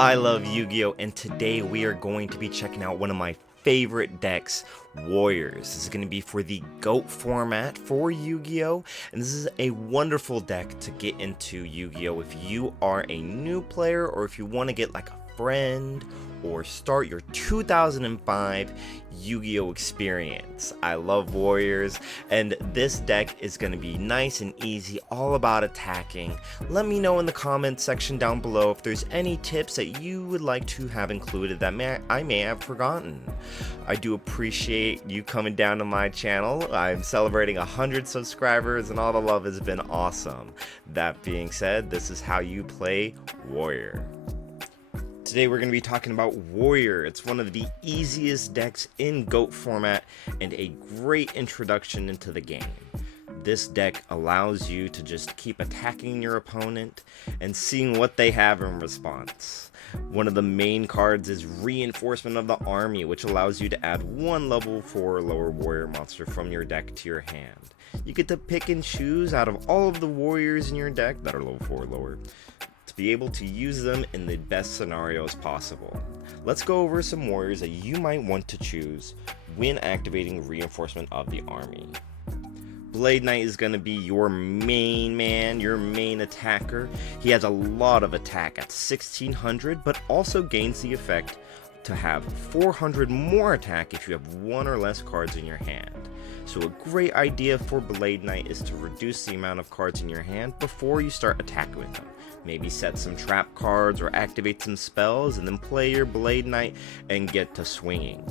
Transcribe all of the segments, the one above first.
I love Yu-Gi-Oh! And today we are going to be checking out one of my favorite decks, Warriors. This is going to be for the GOAT format for Yu-Gi-Oh! And this is a wonderful deck to get into Yu-Gi-Oh! If you are a new player or if you want to get like a friend or start your 2005 Yu-Gi-Oh! Experience. I love Warriors, and this deck is going to be nice and easy, all about attacking. Let me know in the comment section down below if there's any tips that you would like to have included that I may have forgotten. I do appreciate you coming down to my channel. I'm celebrating 100 subscribers and all the love has been awesome. That being said, this is how you play Warrior. Today we're going to be talking about Warrior. It's one of the easiest decks in GOAT format and a great introduction into the game. This deck allows you to just keep attacking your opponent and seeing what they have in response. One of the main cards is Reinforcement of the Army, which allows you to add one level 4 or lower warrior monster from your deck to your hand. You get to pick and choose out of all of the warriors in your deck that are level 4 or lower to be able to use them in the best scenarios possible. Let's go over some warriors that you might want to choose when activating Reinforcement of the Army. Blade Knight is going to be your main man, your main attacker. He has a lot of attack at 1600, but also gains the effect to have 400 more attack if you have one or less cards in your hand. So a great idea for Blade Knight is to reduce the amount of cards in your hand before you start attacking with them. Maybe set some trap cards or activate some spells and then play your Blade Knight and get to swinging.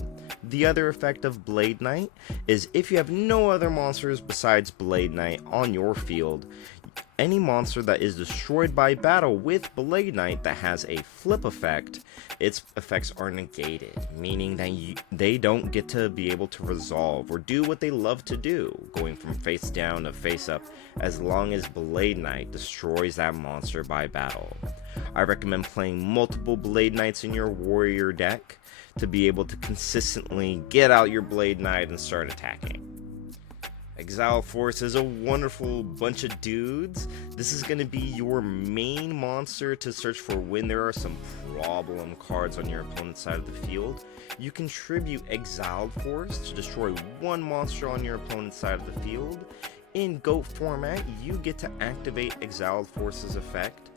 The other effect of Blade Knight is if you have no other monsters besides Blade Knight on your field, any monster that is destroyed by battle with Blade Knight that has a flip effect, its effects are negated, meaning that they don't get to be able to resolve or do what they love to do, going from face down to face up, as long as Blade Knight destroys that monster by battle. I recommend playing multiple Blade Knights in your warrior deck to be able to consistently get out your Blade Knight and start attacking. Exile Force is a wonderful bunch of dudes. This is going to be your main monster to search for when there are some problem cards on your opponent's side of the field. You contribute Exiled Force to destroy one monster on your opponent's side of the field. In GOAT format, you get to activate Exiled Force's effect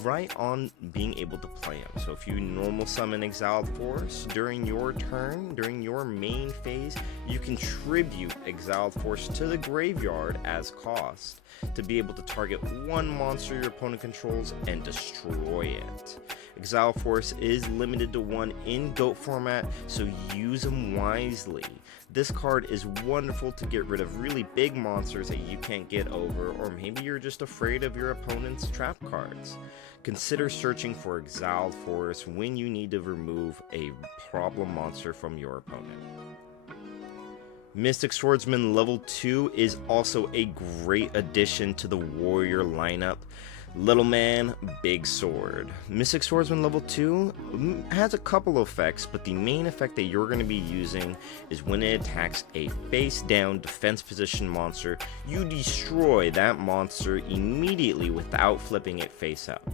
right on being able to play him. So if you normal summon Exiled Force during your turn, during your main phase, you contribute Exiled Force to the graveyard as cost to be able to target one monster your opponent controls and destroy it. Exile Force is limited to one in GOAT format, so use them wisely. This card is wonderful to get rid of really big monsters that you can't get over, or maybe you're just afraid of your opponent's trap cards. Consider searching for Exiled Force when you need to remove a problem monster from your opponent. Mystic Swordsman level 2 is also a great addition to the warrior lineup. Little man, big sword. Mystic Swordsman level 2 has a couple of effects, but the main effect that you're going to be using is when it attacks a face down defense position monster, you destroy that monster immediately without flipping it face up.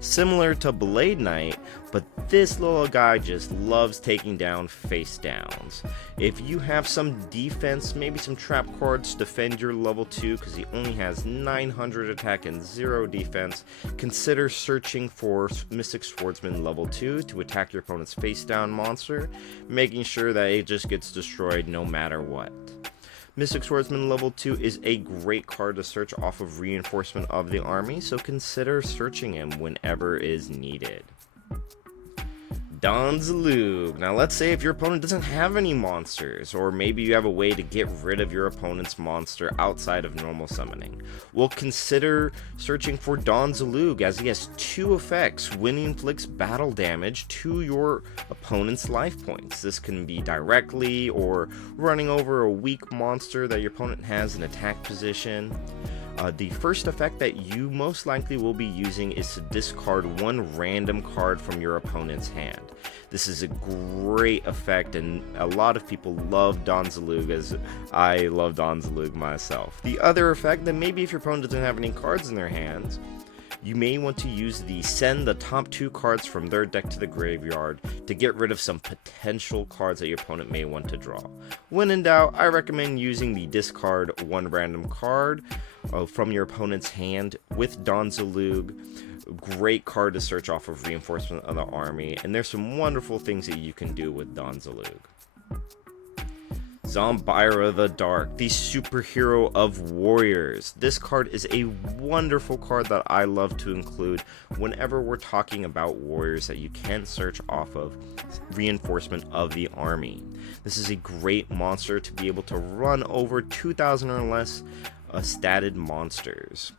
Similar to Blade Knight, but this little guy just loves taking down face downs. If you have some defense, maybe some trap cards to defend your level 2 because he only has 900 attack and 0 defense, consider searching for Mystic Swordsman level 2 to attack your opponent's face down monster, making sure that it just gets destroyed no matter what. Mystic Swordsman level 2 is a great card to search off of Reinforcement of the Army, so consider searching him whenever is needed. Don Zalug. Now let's say if your opponent doesn't have any monsters, or maybe you have a way to get rid of your opponent's monster outside of normal summoning. Well, consider searching for Don Zalug, as he has 2 effects when he inflicts battle damage to your opponent's life points. This can be directly or running over a weak monster that your opponent has in attack position. The first effect that you most likely will be using is to discard one random card from your opponent's hand. This is a great effect, and a lot of people love Don Zalug, as I love Don Zalug myself. The other effect, that maybe if your opponent doesn't have any cards in their hands, you may want to use the send the top 2 cards from their deck to the graveyard to get rid of some potential cards that your opponent may want to draw. When in doubt, I recommend using the discard 1 random card from your opponent's hand with Donzalug. Great card to search off of Reinforcement of the Army, and there's some wonderful things that you can do with Donzalug. Zombira the Dark, the superhero of warriors. This card is a wonderful card that I love to include whenever we're talking about warriors that you can search off of Reinforcement of the Army. This is a great monster to be able to run over 2,000 or less statted monsters.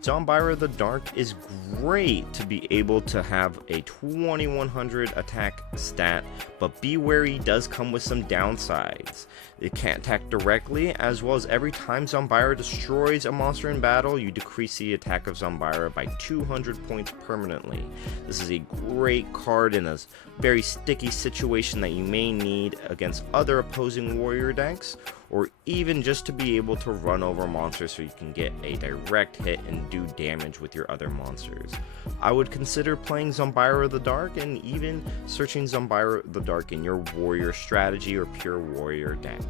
Zombira the Dark is great to be able to have a 2100 attack stat, but be wary, he does come with some downsides. It can't attack directly, as well as every time Zombira destroys a monster in battle, you decrease the attack of Zombira by 200 points permanently. This is a great card in a very sticky situation that you may need against other opposing warrior decks, or even just to be able to run over monsters so you can get a direct hit and do damage with your other monsters. I would consider playing Zombira the Dark and even searching Zombira the Dark in your warrior strategy or pure warrior deck.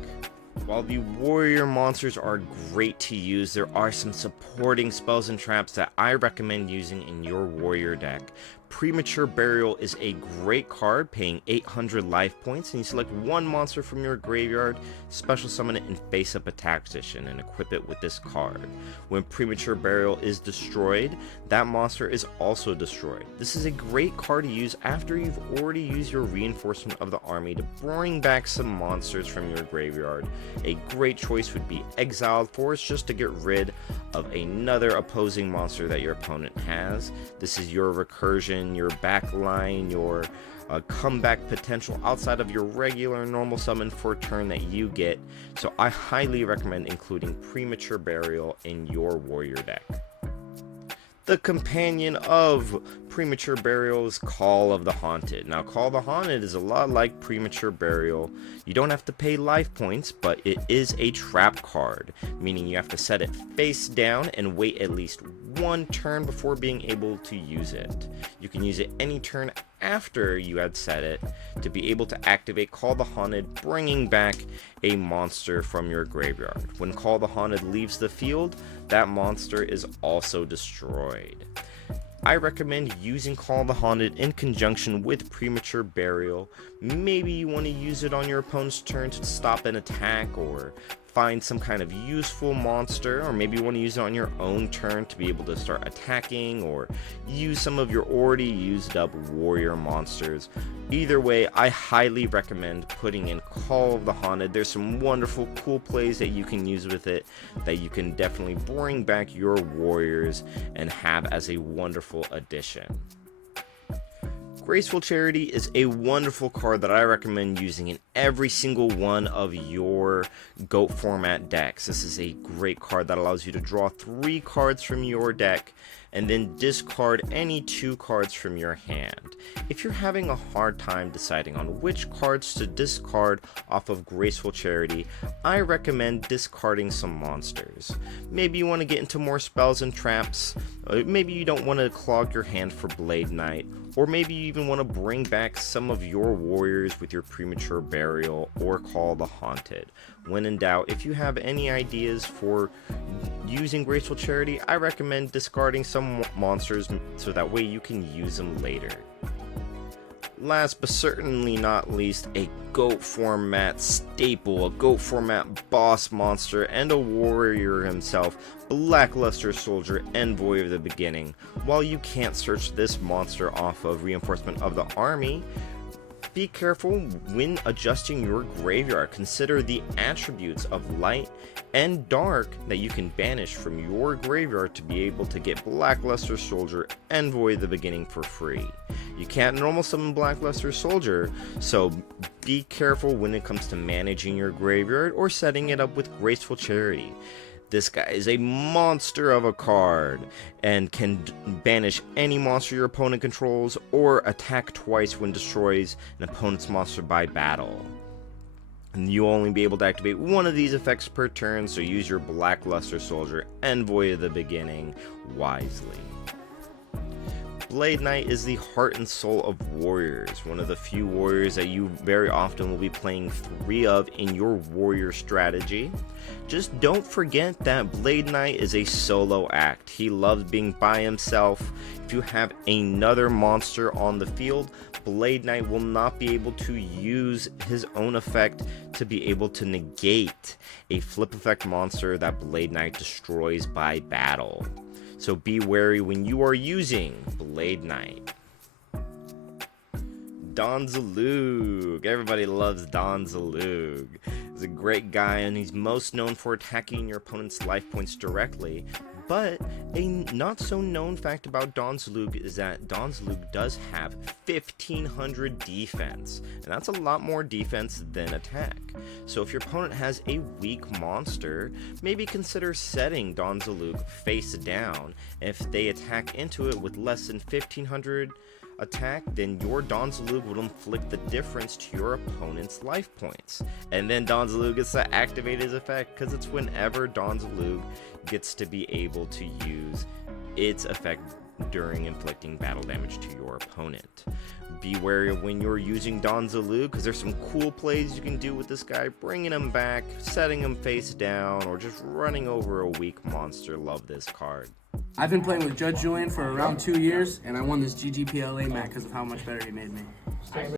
While the warrior monsters are great to use, there are some supporting spells and traps that I recommend using in your warrior deck. Premature Burial is a great card, paying 800 life points, and you select one monster from your graveyard, special summon it in face-up attack position, and equip it with this card. When Premature Burial is destroyed, that monster is also destroyed. This is a great card to use after you've already used your Reinforcement of the Army to bring back some monsters from your graveyard. A great choice would be Exiled Forest, just to get rid of another opposing monster that your opponent has. This is your recursion, your backline, your comeback potential outside of your regular normal summon for turn that you get, so I highly recommend including Premature Burial in your warrior deck. The companion of Premature Burial is Call of the Haunted. Now, Call of the Haunted is a lot like Premature Burial. You don't have to pay life points, but it is a trap card, meaning you have to set it face down and wait at least one turn before being able to use it. You can use it any turn after you had set it to be able to activate Call the Haunted, bringing back a monster from your graveyard. When Call the Haunted leaves the field, that monster is also destroyed. I recommend using Call the Haunted in conjunction with Premature Burial. Maybe you want to use it on your opponent's turn to stop an attack or find some kind of useful monster, or maybe you want to use it on your own turn to be able to start attacking or use some of your already used up warrior monsters. Either way, I highly recommend putting in Call of the Haunted. There's some wonderful cool plays that you can use with it that you can definitely bring back your warriors and have as a wonderful addition. Graceful Charity is a wonderful card that I recommend using in every single one of your GOAT format decks. This is a great card that allows you to draw 3 cards from your deck and then discard any 2 cards from your hand. If you're having a hard time deciding on which cards to discard off of Graceful Charity, I recommend discarding some monsters. Maybe you want to get into more spells and traps, maybe you don't want to clog your hand for Blade Knight, or maybe you even want to bring back some of your warriors with your Premature Burial or Call the Haunted. When in doubt, if you have any ideas for using Graceful Charity, I recommend discarding some monsters so that way you can use them later. Last but certainly not least, a GOAT format staple, a GOAT format boss monster, and a warrior himself, Blackluster Soldier, Envoy of the Beginning. While you can't search this monster off of Reinforcement of the Army, be careful when adjusting your graveyard. Consider the attributes of light and dark that you can banish from your graveyard to be able to get Blackluster Soldier, Envoy of the Beginning for free. You can't normal summon Blackluster Soldier, so be careful when it comes to managing your graveyard or setting it up with Graceful Charity. This guy is a monster of a card and can banish any monster your opponent controls or attack twice when destroys an opponent's monster by battle. And you'll only be able to activate one of these effects per turn, so use your Blackluster Soldier, Envoy of the Beginning, wisely. Blade Knight is the heart and soul of warriors, one of the few warriors that you very often will be playing 3 of in your warrior strategy. Just don't forget that Blade Knight is a solo act. He loves being by himself. If you have another monster on the field, Blade Knight will not be able to use his own effect to be able to negate a flip effect monster that Blade Knight destroys by battle. So be wary when you are using Blade Knight. Don Zalug. Everybody loves Don Zalug. He's a great guy, and he's most known for attacking your opponent's life points directly. But a not so known fact about Don Zalug is that Don Zalug does have 1500 defense, and that's a lot more defense than attack. So if your opponent has a weak monster, maybe consider setting Don Zalug face down. If they attack into it with less than 1500 attack, then your Don Zalug will inflict the difference to your opponent's life points. And then Don Zalug gets to activate his effect, because it's whenever Don Zalug gets to be able to use its effect during inflicting battle damage to your opponent. Be wary of when you're using Don Zalug, because there's some cool plays you can do with this guy, bringing him back, setting him face down, or just running over a weak monster. Love this card. I've been playing with Judge Julian for around 2 years, and I won this GGPLA match because of how much better he made me.